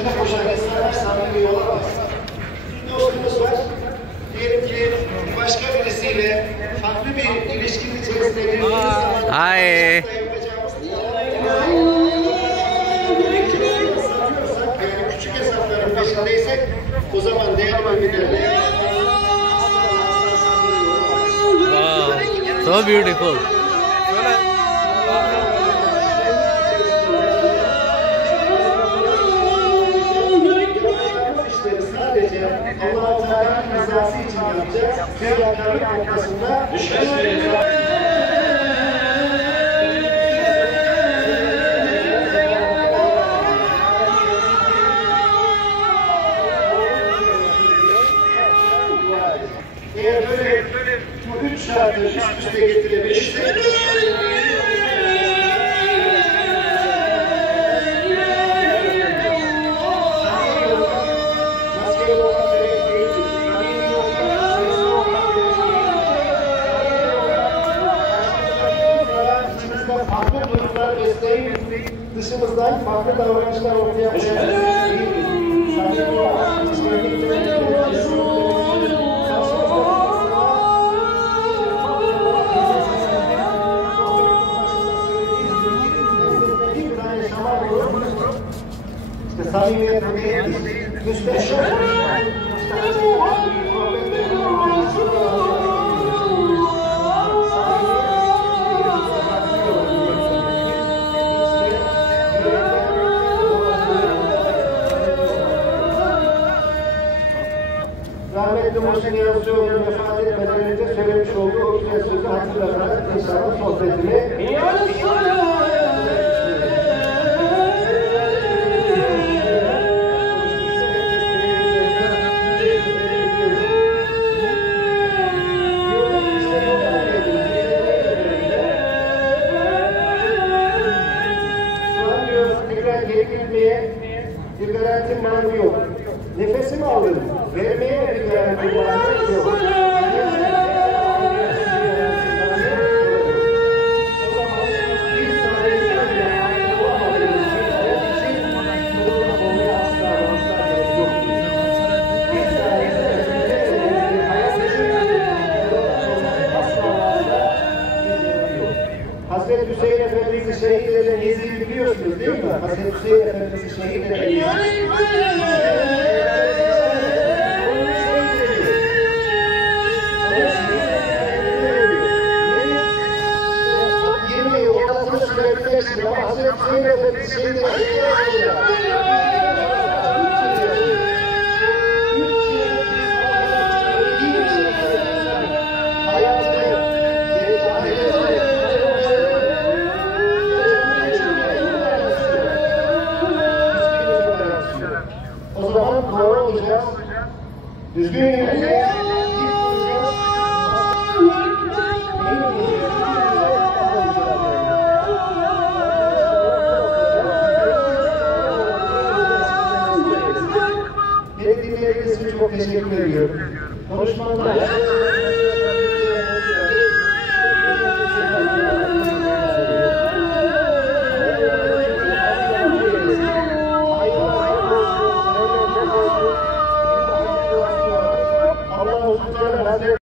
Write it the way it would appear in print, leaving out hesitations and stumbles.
peşinde koşan insanlar samimi bir yola bak. Bir dostumuz var. Diyelim ki başka birisiyle farklı bir ilişkinin içerisinde girdiğimiz zaman Hi. küçük hesapların peşindeysek o zaman değer müminlerle Wow, so beautiful. sadece Allah-u Teala'nın rızası için yapacağız. Riyakarlık noktasında eğer böyle bu üç şartı üst üste getirebilirsek farklı durumlar gösterip dışımızdan farklı davranışlar ortaya koyabiliriz. İşte samimiyet müsteşar. Rahmetli Muhsin Yazıcıoğlu'nun vefat etmeden önce söylemiş olduğu o güzel sözü hatırlatarak inşallah sohbetini tekrar geri gitmeye bir garantim var mı yok. Nefesimi aldım. Vermeye bir garantim var mı yok. O zaman bir saniye olamadığımız için sorumlu olmaya asla gerek yok. Bir saniye hayat Hazreti Hüseyin Efendimiz'i şehit eden Yezid'i biliyorsunuz değil mi? Hazreti Hüseyin Efendimiz'i şehit eden Yezid. Ama Hazreti Hüseyin Efendimiz'i şehit eden o zaman doğru olacağız. Düzgün yürüyeceğiz. Beni dinlediğiniz için çok teşekkür ediyorum. Konuşmamda